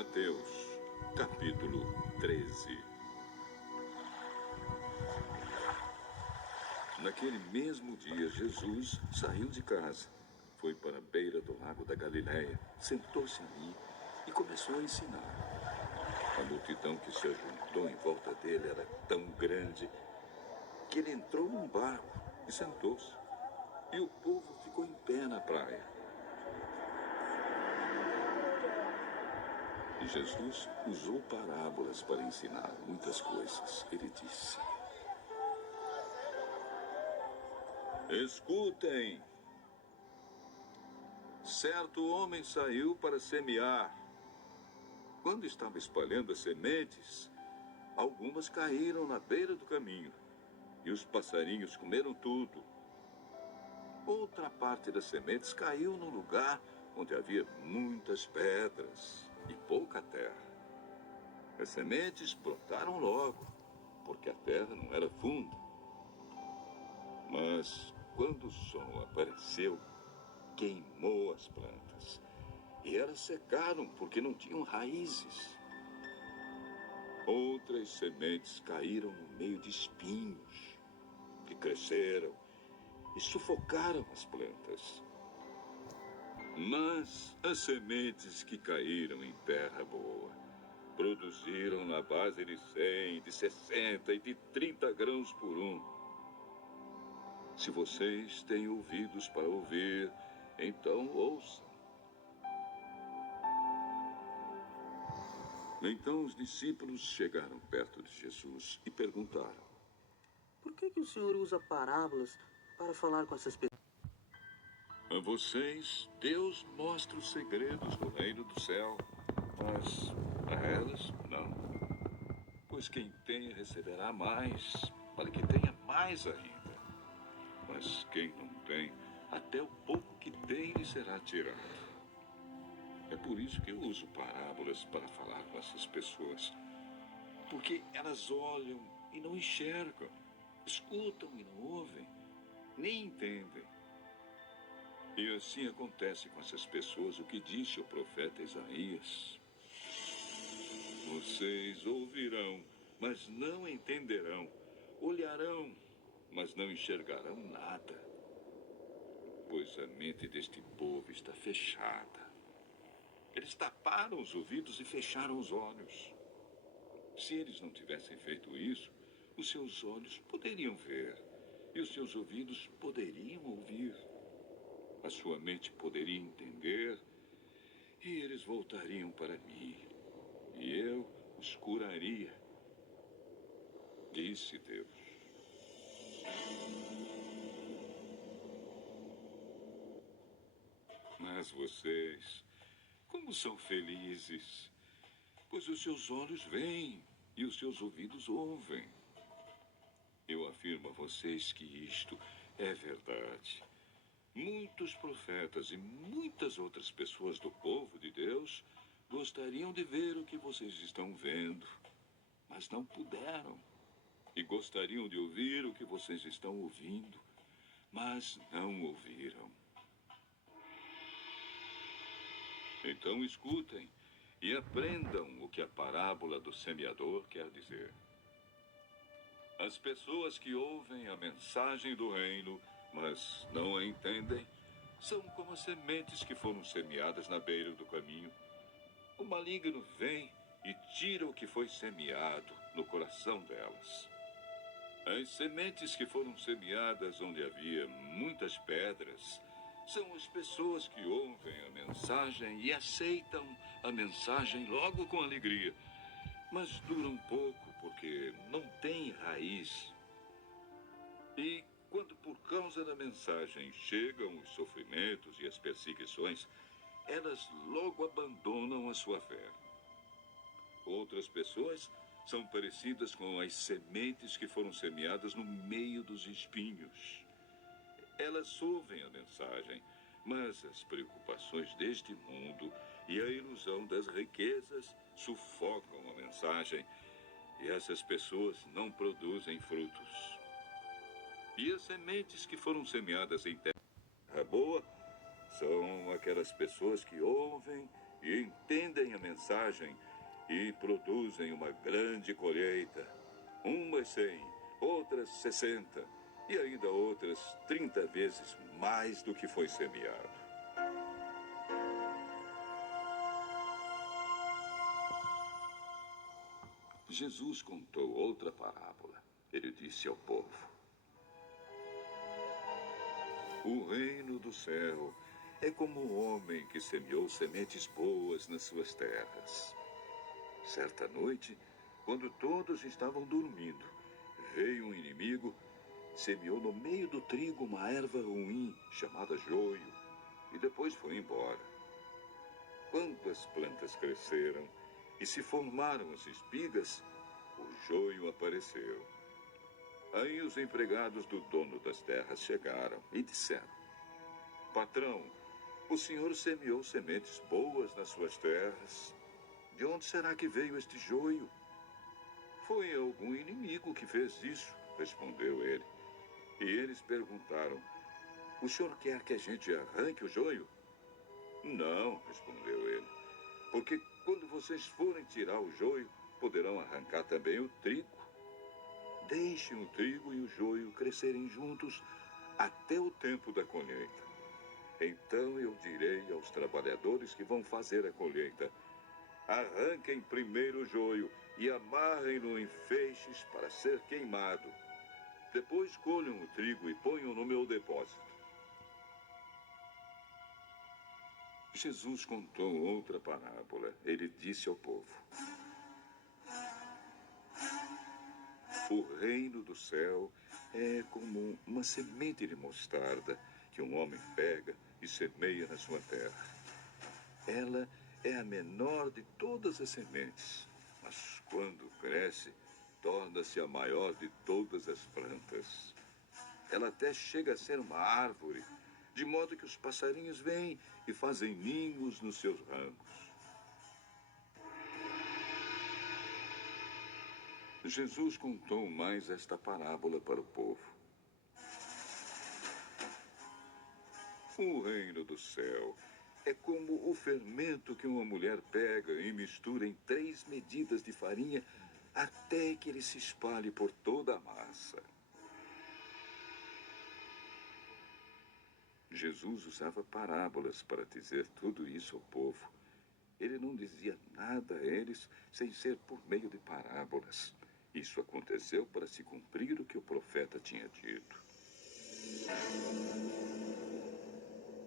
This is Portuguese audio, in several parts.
Mateus, capítulo 13. Naquele mesmo dia, Jesus saiu de casa, foi para a beira do lago da Galileia, sentou-se ali e começou a ensinar. A multidão que se ajuntou em volta dele era tão grande que ele entrou num barco e sentou-se. E o povo ficou em pé na praia. E Jesus usou parábolas para ensinar muitas coisas. Ele disse: escutem! Certo homem saiu para semear. Quando estava espalhando as sementes, algumas caíram na beira do caminho, e os passarinhos comeram tudo. Outra parte das sementes caiu num lugar onde havia muitas pedras e pouca terra. As sementes brotaram logo, porque a terra não era funda. Mas quando o sol apareceu, queimou as plantas, e elas secaram porque não tinham raízes. Outras sementes caíram no meio de espinhos, que cresceram e sufocaram as plantas. Mas as sementes que caíram em terra boa produziram na base de 100, de 60 e de 30 grãos por um. Se vocês têm ouvidos para ouvir, então ouçam. Então os discípulos chegaram perto de Jesus e perguntaram: por que o Senhor usa parábolas para falar com essas pessoas? A vocês, Deus mostra os segredos do reino do céu, mas a elas, não. Pois quem tem receberá mais, para que tenha mais ainda. Mas quem não tem, até o pouco que tem lhe será tirado. É por isso que eu uso parábolas para falar com essas pessoas. Porque elas olham e não enxergam, escutam e não ouvem, nem entendem. E assim acontece com essas pessoas o que disse o profeta Isaías: vocês ouvirão, mas não entenderão. Olharão, mas não enxergarão nada. Pois a mente deste povo está fechada. Eles taparam os ouvidos e fecharam os olhos. Se eles não tivessem feito isso, os seus olhos poderiam ver e os seus ouvidos poderiam ouvir. A sua mente poderia entender e eles voltariam para mim e eu os curaria, disse Deus. Mas vocês, como são felizes, pois os seus olhos veem e os seus ouvidos ouvem. Eu afirmo a vocês que isto é verdade. Muitos profetas e muitas outras pessoas do povo de Deus gostariam de ver o que vocês estão vendo, mas não puderam. E gostariam de ouvir o que vocês estão ouvindo, mas não ouviram. Então escutem e aprendam o que a parábola do semeador quer dizer. As pessoas que ouvem a mensagem do reino, mas não a entendem, são como as sementes que foram semeadas na beira do caminho. O maligno vem e tira o que foi semeado no coração delas. As sementes que foram semeadas onde havia muitas pedras são as pessoas que ouvem a mensagem e aceitam a mensagem logo com alegria, mas duram pouco porque não têm raiz. E quando por causa da mensagem chegam os sofrimentos e as perseguições, elas logo abandonam a sua fé. Outras pessoas são parecidas com as sementes que foram semeadas no meio dos espinhos. Elas ouvem a mensagem, mas as preocupações deste mundo e a ilusão das riquezas sufocam a mensagem, e essas pessoas não produzem frutos. E as sementes que foram semeadas em terra boa são aquelas pessoas que ouvem e entendem a mensagem e produzem uma grande colheita. Umas 100, outras 60 e ainda outras 30 vezes mais do que foi semeado. Jesus contou outra parábola. Ele disse ao povo: o reino do céu é como um homem que semeou sementes boas nas suas terras. Certa noite, quando todos estavam dormindo, veio um inimigo, semeou no meio do trigo uma erva ruim chamada joio e depois foi embora. Quando as plantas cresceram e se formaram as espigas, o joio apareceu. Aí os empregados do dono das terras chegaram e disseram: patrão, o senhor semeou sementes boas nas suas terras. De onde será que veio este joio? Foi algum inimigo que fez isso, respondeu ele. E eles perguntaram: o senhor quer que a gente arranque o joio? Não, respondeu ele, porque quando vocês forem tirar o joio, poderão arrancar também o trigo. Deixem o trigo e o joio crescerem juntos até o tempo da colheita. Então eu direi aos trabalhadores que vão fazer a colheita: arranquem primeiro o joio e amarrem-no em feixes para ser queimado. Depois colham o trigo e ponham no meu depósito. Jesus contou outra parábola. Ele disse ao povo: o reino do céu é como uma semente de mostarda que um homem pega e semeia na sua terra. Ela é a menor de todas as sementes, mas quando cresce, torna-se a maior de todas as plantas. Ela até chega a ser uma árvore, de modo que os passarinhos vêm e fazem ninhos nos seus ramos. Jesus contou mais esta parábola para o povo. O reino do céu é como o fermento que uma mulher pega e mistura em 3 medidas de farinha até que ele se espalhe por toda a massa. Jesus usava parábolas para dizer tudo isso ao povo. Ele não dizia nada a eles sem ser por meio de parábolas. Isso aconteceu para se cumprir o que o profeta tinha dito.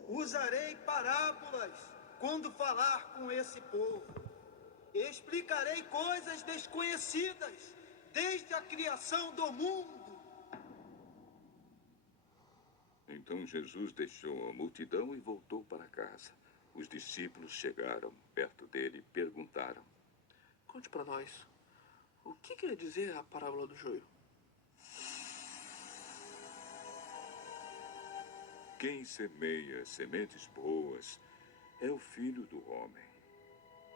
Usarei parábolas quando falar com esse povo. Explicarei coisas desconhecidas desde a criação do mundo. Então Jesus deixou a multidão e voltou para casa. Os discípulos chegaram perto dele e perguntaram: Conte para nós, o que quer dizer a parábola do joio? quem semeia sementes boas é o Filho do Homem.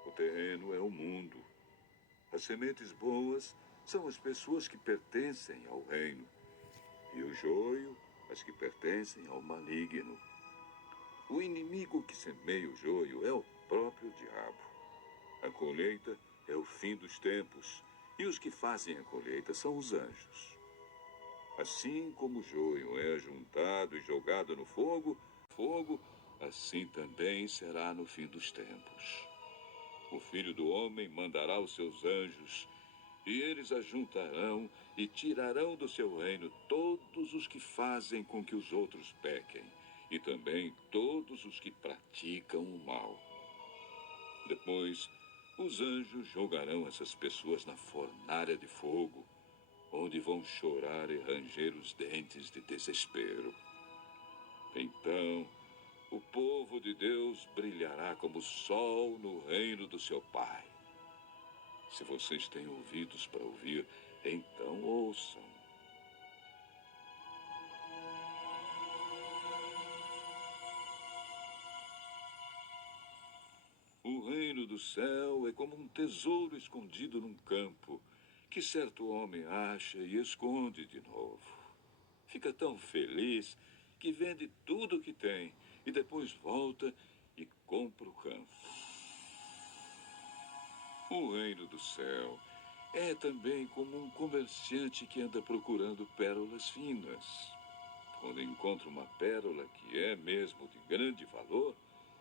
O terreno é o mundo. As sementes boas são as pessoas que pertencem ao reino. E o joio, as que pertencem ao maligno. O inimigo que semeia o joio é o próprio diabo. A colheita é o fim dos tempos, e os que fazem a colheita são os anjos. Assim como o joio é ajuntado e jogado no fogo, assim também será no fim dos tempos. O Filho do Homem mandará os seus anjos, e eles ajuntarão e tirarão do seu reino todos os que fazem com que os outros pequem, e também todos os que praticam o mal. Depois, os anjos jogarão essas pessoas na fornalha de fogo, onde vão chorar e ranger os dentes de desespero. Então, o povo de Deus brilhará como o sol no reino do seu Pai. Se vocês têm ouvidos para ouvir, então ouçam. O reino do céu é como um tesouro escondido num campo, que certo homem acha e esconde de novo. Fica tão feliz que vende tudo o que tem e depois volta e compra o campo. O reino do céu é também como um comerciante que anda procurando pérolas finas. Quando encontra uma pérola que é mesmo de grande valor,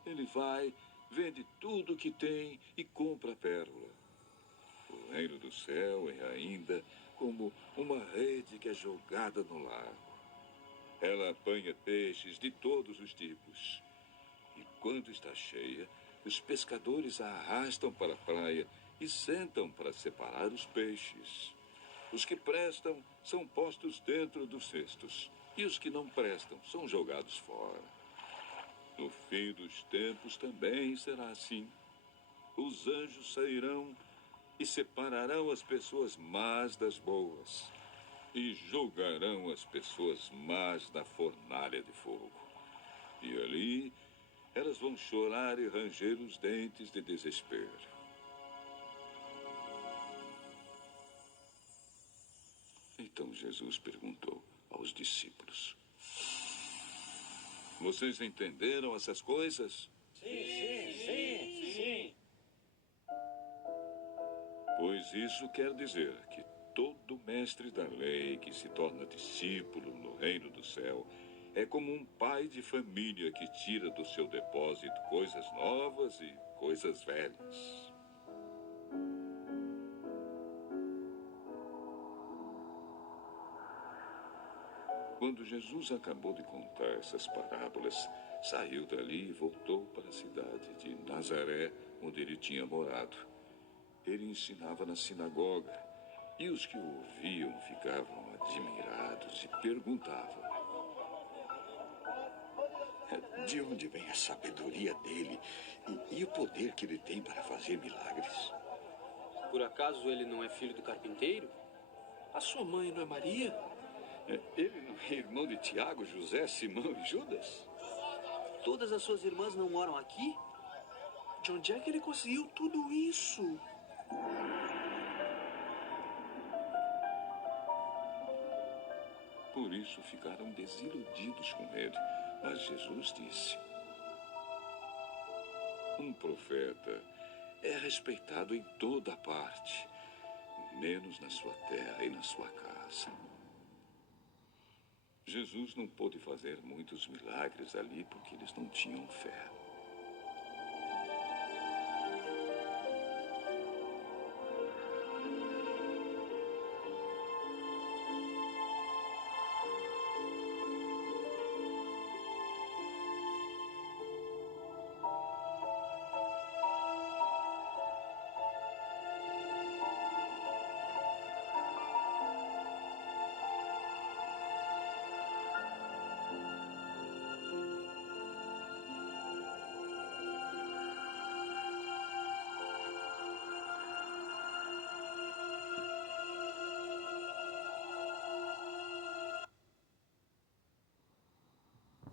ele vai, vende tudo o que tem e compra a pérola. O reino do céu é ainda como uma rede que é jogada no lago. Ela apanha peixes de todos os tipos. E quando está cheia, os pescadores a arrastam para a praia e sentam para separar os peixes. Os que prestam são postos dentro dos cestos, e os que não prestam são jogados fora. No fim dos tempos também será assim. Os anjos sairão e separarão as pessoas más das boas, e jogarão as pessoas más na fornalha de fogo. E ali elas vão chorar e ranger os dentes de desespero. Então Jesus perguntou aos discípulos: Vocês entenderam essas coisas? Sim. Pois isso quer dizer que todo mestre da lei que se torna discípulo no reino do céu é como um pai de família que tira do seu depósito coisas novas e coisas velhas. Quando Jesus acabou de contar essas parábolas, saiu dali e voltou para a cidade de Nazaré, onde ele tinha morado. Ele ensinava na sinagoga, e os que o ouviam ficavam admirados e perguntavam: De onde vem a sabedoria dele e o poder que ele tem para fazer milagres? Por acaso ele não é filho do carpinteiro? A sua mãe não é Maria? Ele não é irmão de Tiago, José, Simão e Judas? Todas as suas irmãs não moram aqui? De onde é que ele conseguiu tudo isso? Por isso ficaram desiludidos com ele. Mas Jesus disse: Um profeta é respeitado em toda parte, menos na sua terra e na sua casa. Jesus não pôde fazer muitos milagres ali porque eles não tinham fé.